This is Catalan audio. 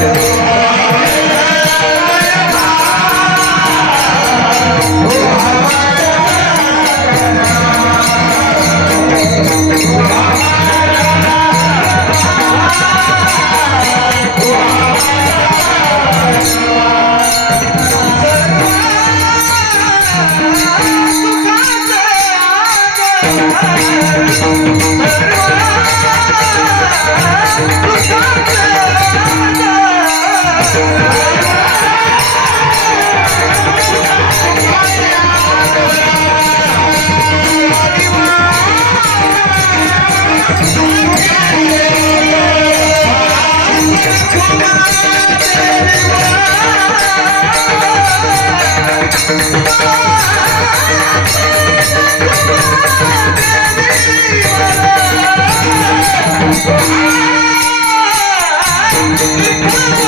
Thank Thank you.